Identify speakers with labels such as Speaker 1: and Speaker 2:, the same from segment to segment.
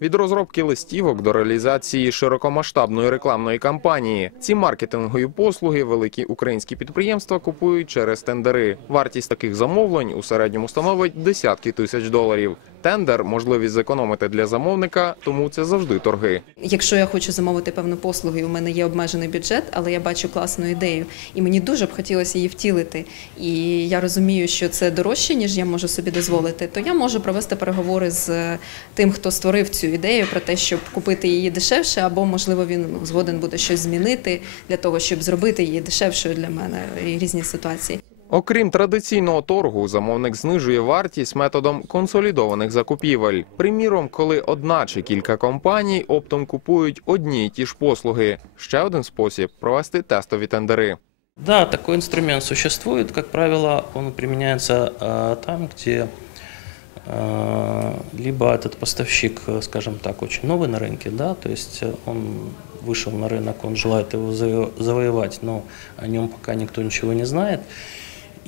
Speaker 1: Від розробки листівок до реалізації широкомасштабної рекламної кампанії. Ці маркетингові послуги великі українські підприємства купують через тендери. Вартість таких замовлень у середньому становить десятки тисяч доларів. Тендер можливість зекономити для замовника, тому це завжди торги.
Speaker 2: Якщо я хочу замовити певну послугу, і у мене є обмежений бюджет, але я бачу класну ідею, і мені дуже б хотілося її втілити. І я розумію, що це дорожче, ніж я можу собі дозволити, то я можу провести переговори з тим, хто створив цю ідею, про те, щоб купити її дешевше, або можливо він згоден буде щось змінити для того, щоб зробити її дешевшою для мене і різні ситуації.
Speaker 1: Окрім традиційного торгу, замовник знижує вартість методом консолідованих закупівель. Приміром, коли одна чи кілька компаній оптом купують одні й ті ж послуги. Ще один спосіб провести тестові тендери.
Speaker 3: Да, такой инструмент существует. Как правило, он применяется э, там, где э, либо этот поставщик, э, скажем так, очень новый на рынке, да, то есть э, он вышел на рынок, он желает его заво- завоевать, но о нем пока никто ничего не знает.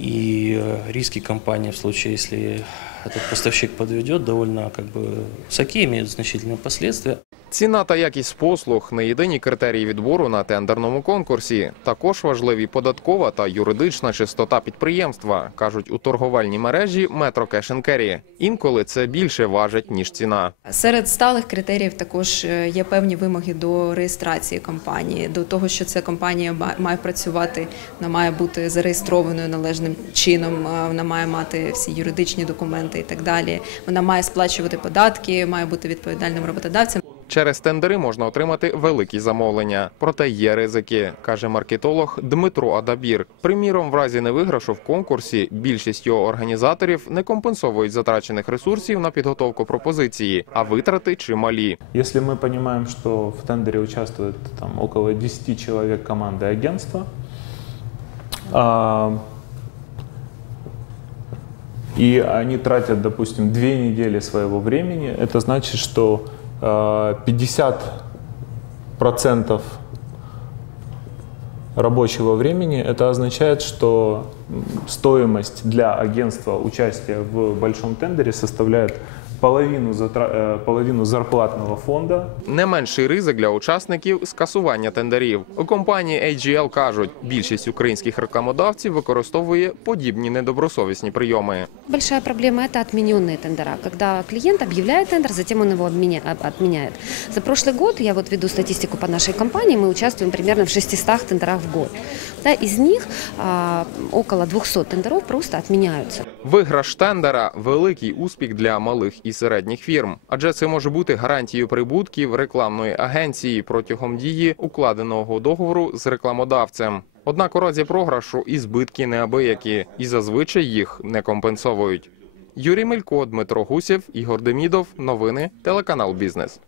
Speaker 3: И э, риски компании в случае, если этот поставщик подведет, довольно как бы высоки, имеют значительные последствия.
Speaker 1: Ціна та якість послуг не єдині критерії відбору на тендерному конкурсі. Також важливі податкова та юридична чистота підприємства, кажуть у торговельній мережі and Carry. Інколи це більше важить ніж ціна.
Speaker 2: Серед сталих критеріїв також е, є певні вимоги до реєстрації компанії, до того, що ця компанія ма- має працювати, вона має бути зареєстрованою належним чином, е, вона має мати всі юридичні документи і так далі. Вона має сплачувати податки, має бути відповідальним роботодавцем.
Speaker 1: Через тендери можна отримати великі замовлення. Проте є ризики, каже маркетолог Дмитро Адабір. Приміром, в разі невиграшу в конкурсі більшість його організаторів не компенсовують затрачених ресурсів на підготовку пропозиції, а витрати чималі.
Speaker 4: Если мы понимаем, что в тендере участвует там, около 10 человек команды агентства, а, и они тратят, допустим, две недели своего времени, это значит, что а, 50% рабочего времени, это означает, что стоимость для агентства участия в большом тендере составляет половину, затра- э, половину зарплатного фонда
Speaker 1: Не менший ризик для учасників скасування тендерів. У компанії AGL кажуть, більшість українських рекламодавців використовує подібні недобросовісні прийоми.
Speaker 5: Большая проблема – это отмененные тендера, когда клиент объявляет тендер, затем он его обменя- об- отменяет. За прошлый год, я вот веду статистику по нашей компании, мы участвуем примерно в 600 тендерах в год. Да, из них а, около 200 тендеров просто отменяются.
Speaker 1: Виграш тендера великий успіх для малих середніх фірм, адже це може бути гарантією прибутків рекламної агенції протягом дії укладеного договору з рекламодавцем. Однак у разі програшу і збитки неабиякі, і зазвичай їх не компенсовують. Юрій Мелько, Дмитро Гусєв, Ігор Демідов. Новини телеканал Бізнес.